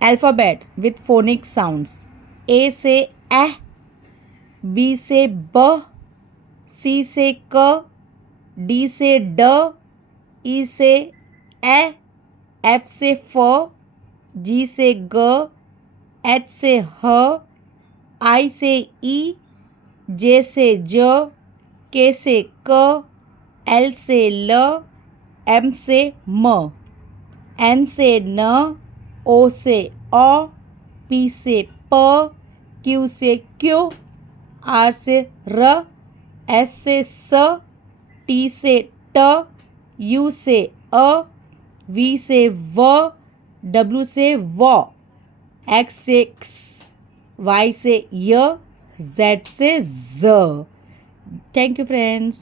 Alphabets with phonic sounds. A से A, B से B, C से K, D से D, E से E, F से F, G से G, H से H, I से E, J से J, K से K, L से L, M से M, N से N, O से O, P से P, Q से Q, R से R, S से S, T से T, U से अ, V से व, W से व, X से X, Y से य, Z से Z. Thank you, friends.